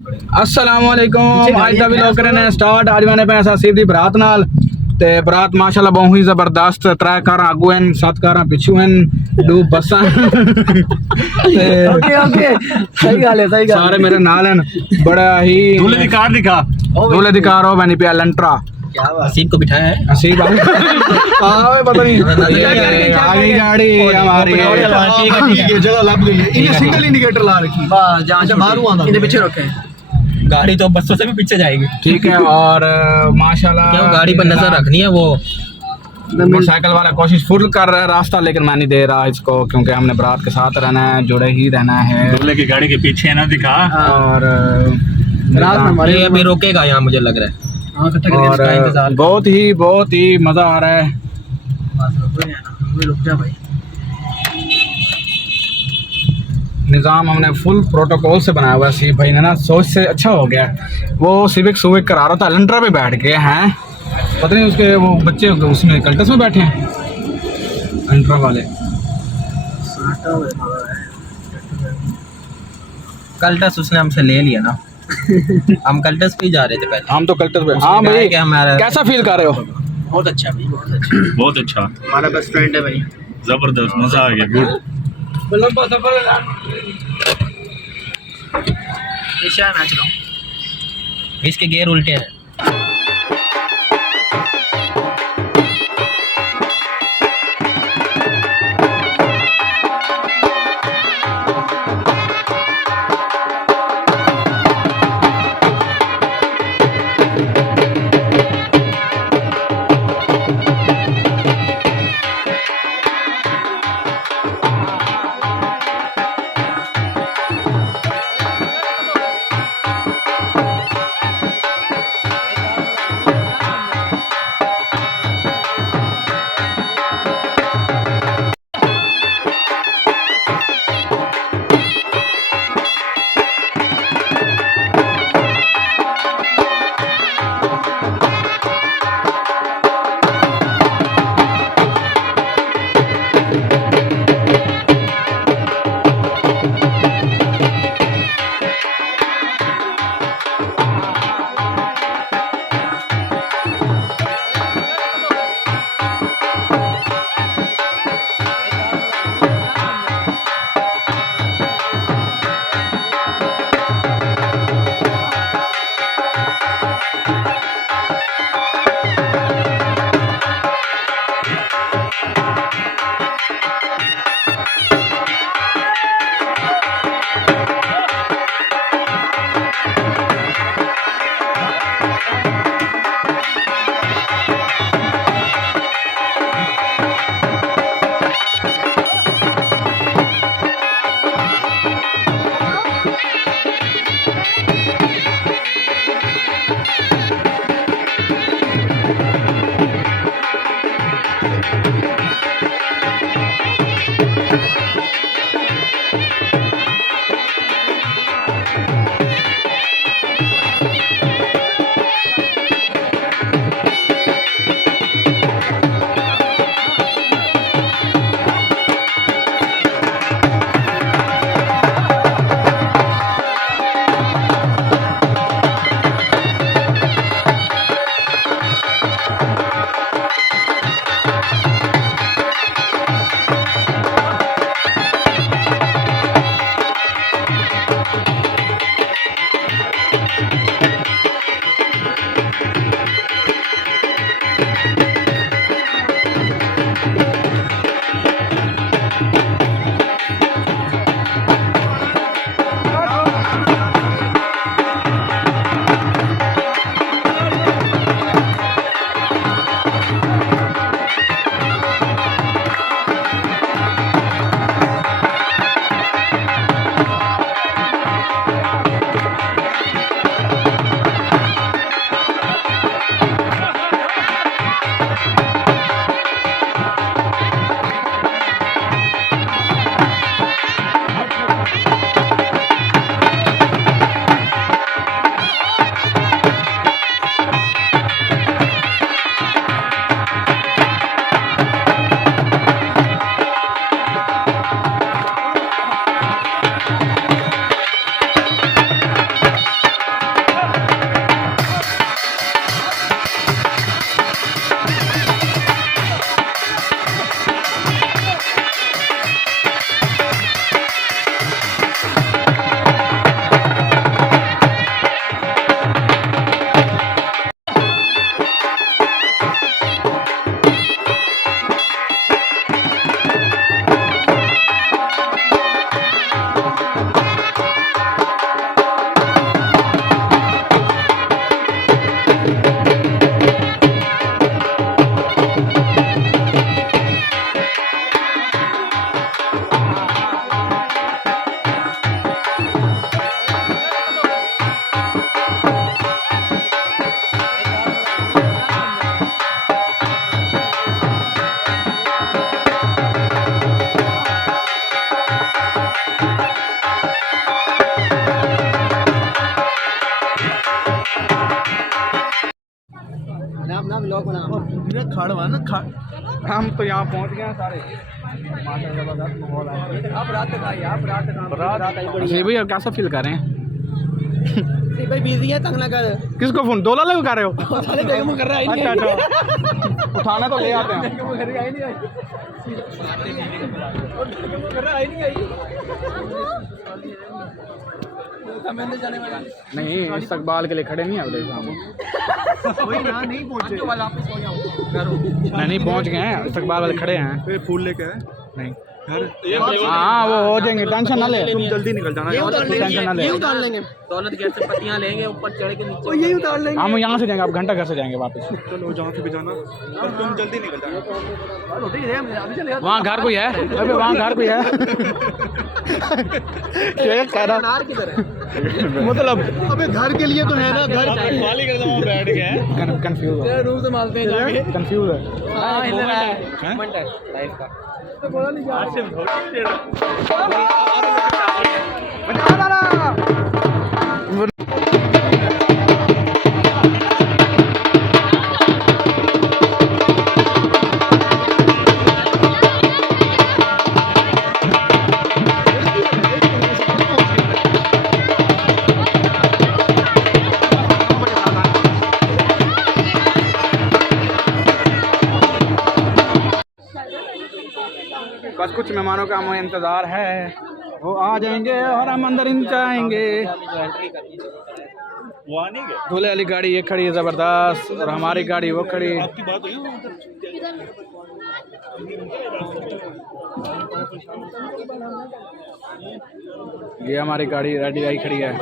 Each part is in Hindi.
अस्सलाम वालेकुम। आज दा व्लॉग करने स्टार्ट। आज मैंने पे हसीब दी बरात नाल ते बरात माशाल्लाह बहुत ही जबरदस्त। 3 कारां आगू हैं, 7 कारां पिछू हैं, 2 बसां ओके सही गल है सारे मेरे नाल हैं। बड़ा ही दूल्हे दी कार दिखा। दूल्हे दी कार हो बनी पे लंट्रा। क्या बात हसीब को बिठाया है। हसीब आगे पता नहीं आगे गाड़ी हमारी जगह लग गई है। इन्हें सिंगल इंडिकेटर ला रखी बस जहां से बाहर आंदा इनके पीछे रखे गाड़ी तो बसों से भी पीछे जाएगी। ठीक है। और माशाल्लाह क्या गाड़ी पर नजर रखनी है। वो मोटरसाइकिल वाला कोशिश फुल कर रहा है रास्ता, लेकिन मैं नहीं दे रहा इसको क्योंकि हमने बारात के साथ रहना है, जुड़े ही रहना है। दूल्हे की गाड़ी के पीछे ना दिखा। और रात में हमारे अभी रोकेगा यहाँ मुझे लग रहा है। हां इकट्ठा करके इसका इंतजार बहुत ही मजा आ रहा है। रुक जा भाई। निज़ाम हमने फुल प्रोटोकॉल से बनाया हुआ है। सी भाई ने ना सोच से अच्छा हो गया। वो सिविक करा रहा था, लंट्रा पे बैठ गए हैं। पता नहीं उसके वो बच्चे उसमें कल्टस में बैठे हैं लंट्रा वाले। कल्टस उसने हमसे ले लिया ना। हम कल्टस पे ही जा रहे थे पहले। हम तो कल्टस पे। हाँ भाई हमारा कैसा फील कर रहे हो? बहुत अच्छा भाई, बहुत अच्छा। बहुत अच्छा, हमारा बेस्ट फ्रेंड है भाई। जबरदस्त, मजा आ गया। गुड। लंबा सफर है यार। ईशा नाच रहा हूं। इसके गियर उल्टे हैं। खड़ हुआ ना खड़। हम तो यहाँ पहुँच गए हैं सारे। जी भैया कैसा फील कर रहे हैं? भाई बिजी है, तंग ना कर। किसको फोन दो लाले को कर रहे हो? साले बेगम कर रहा है। अच्छा अच्छा, उठाना तो ले आते हैं। नहीं इस्तकबाल के लिए खड़े नहीं है अभी नहीं पहुंचे। नहीं पहुंच गए हैं, इस्तकबाल वाले खड़े हैं। फिर फूल लेके आए नहीं हाँ वो हो जाएंगे, टेंशन ना ले। तुम जल्दी निकल जाना। टेंशन ना ले, ये उतार लेंगे। दौलत घर से पत्तियां लेंगे, ऊपर चढ़ के नीचे यही उतार लेंगे। हम यहाँ से जाएंगे, आप घंटा घर से जाएंगे वापस। चलो जहाँ से भी जाना, पर तुम जल्दी निकल जाना। वहाँ घर कोई है? अबे वहाँ घर कोई है? क्या कह रहा मतलब? अबे घर के लिए तो है ना, घर वाली कर दो, बैठ गए कंफ्यूज है, रूम से मालते हैं जाके। कंफ्यूज है। हाँ हिल रहा है मोमेंट है लाइफ का। बस कुछ मेहमानों का हमें इंतज़ार है, वो आ जाएंगे और हम अंदर जाएंगे। वो नहीं गए। दूल्हे वाली गाड़ी ये खड़ी है ज़बरदस्त, और हमारी गाड़ी वो खड़ी है। आपकी बात हुई ये हमारी गाड़ी रेडी आई खड़ी है।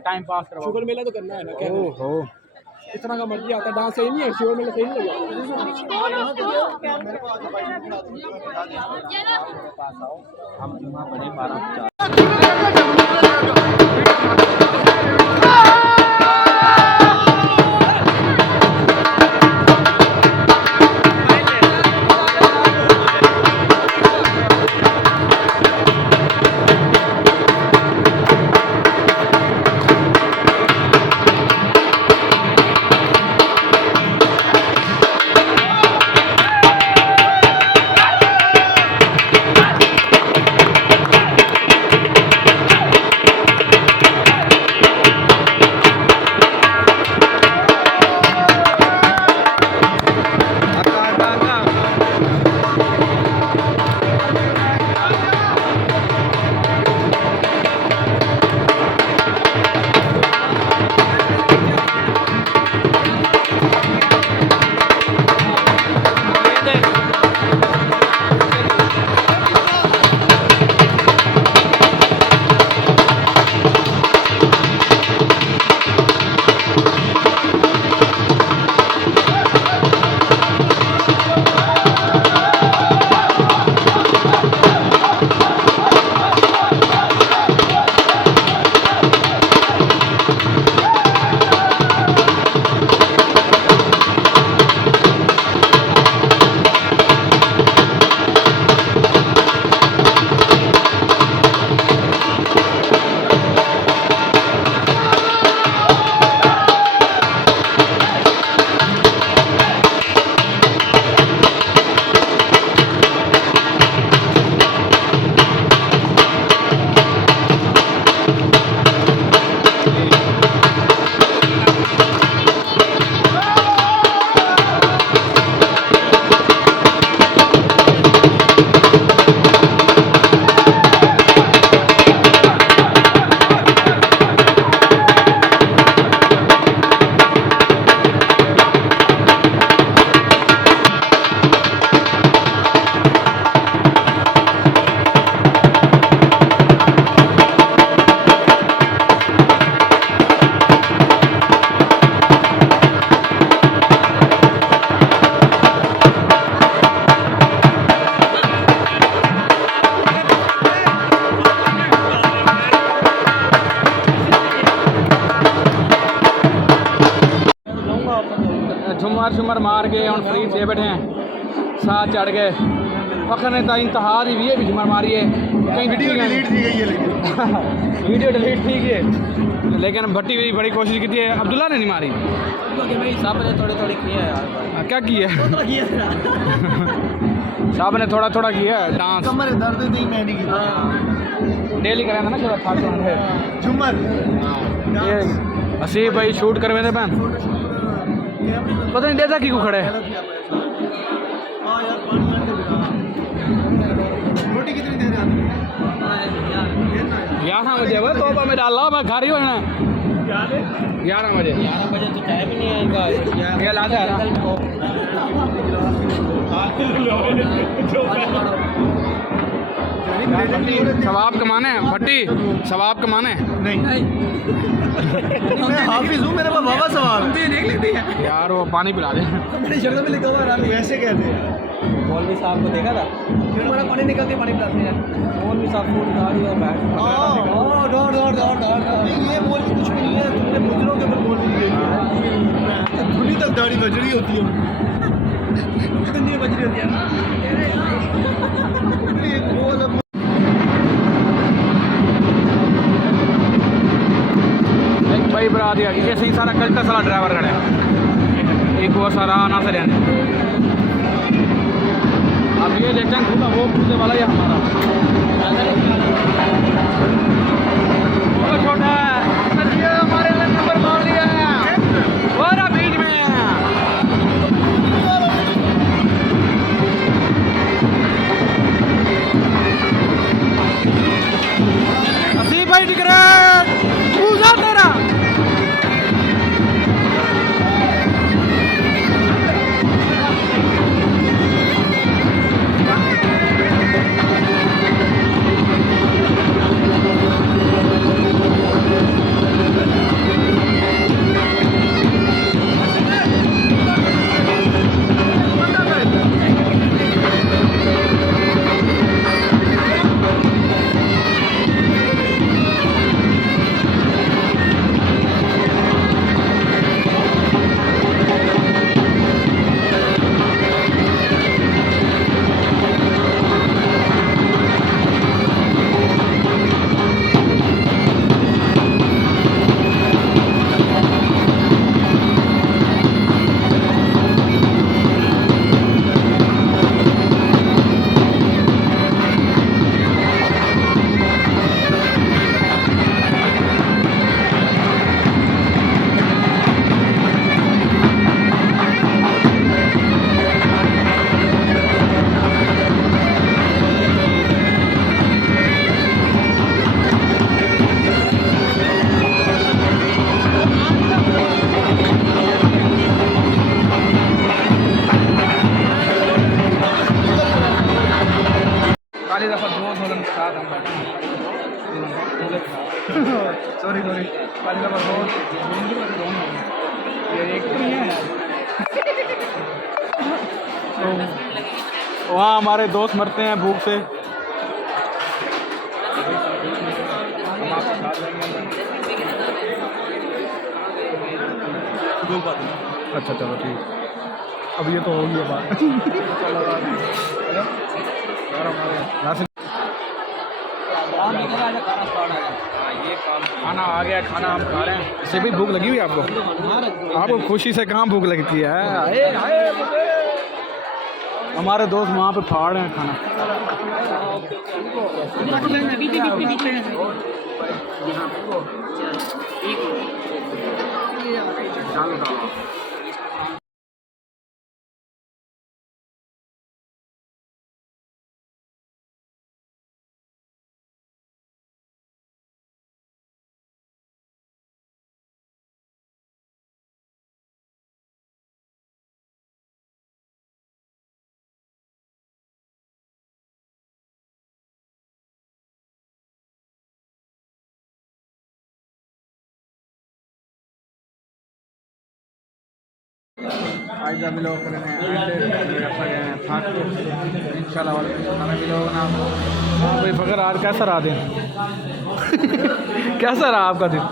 टाइम पास करो, शुगर मेला तो करना है ना। ओहो इतना का मर्जी आता, डांस सही नहीं है, शुगर मेला सही नहीं लगा। हम वहाँ बने 12 झुमर मार के हम फ्री थे बैठे हैं, साथ चढ़ गए। फखर ने तो इंतहा दी भी है भी झुमर मारिए। कहीं वीडियो डिलीट की गई है वीडियो डिलीट थी कि लेकिन भट्टी भी बड़ी कोशिश की थी। अब्दुल्ला ने नहीं मारी, सब ने थोड़ी थोड़ी किया है यार। क्या किया साहब ने थोड़ा थोड़ा किया डांस। कमर दर्द थी, मैं नहीं की डेली करें था ना थोड़ा था झूमर ये हसीब भाई शूट करवे थे बहन पता नहीं देता की को खड़े रोटी कितनी देर आती 11 बजे वो तो मैं डाल रहा मैं खा रही हूँ ना 11 बजे तो टाइम ही नहीं आएगा ये लाता है सवाब कमाने भट्टी सवाब कमाने नहीं मैं हाफिज हूँ, मेरे पास बाबा सवाल यार वो पानी पिला दे मेरी शक्ल में लिखा हुआ है वैसे कहते हैं। मौलवी साहब को देखा था बड़ा पानी निकलते पानी पिलाते हैं। मौलवी साहब फूल गाड़ी और बैठ ये बोल कुछ भी नहीं है, तुमने मुजरों के ऊपर बोल दी धुनी तक दाढ़ी बज रही होती है बज रही होती है एक भाई बरा दिया ये सही सारा कल्टा सारा ड्राइवर खड़ा है एक वो सारा आना से रहने अब ये लेकिन खुदा वो पूछने वाला ही है हमारा वो छोटा है ये हमारे नंबर मार लिया है वो रहा बीच में हसीब भाई टिकरेट पूजा तेरा पहली दफ़ा दो सोलन के साथ हम बैठे सॉरी पहली दफ़ा दो ये एक तो नहीं है तो वहाँ हमारे दोस्त मरते हैं भूख से अच्छा चलो ठीक अब ये तो हो गया बात खाना आ गया खाना हम खा रहे हैं इससे भी भूख लगी हुई है आपको खुशी से कहाँ भूख लगती है हमारे दोस्त वहाँ पे फाड़ रहे हैं खाना आज भी लोग इंशाल्लाह भी लोग ना हाँ भाई फकर आज कैसा रहा दिन कैसा रहा आपका दिन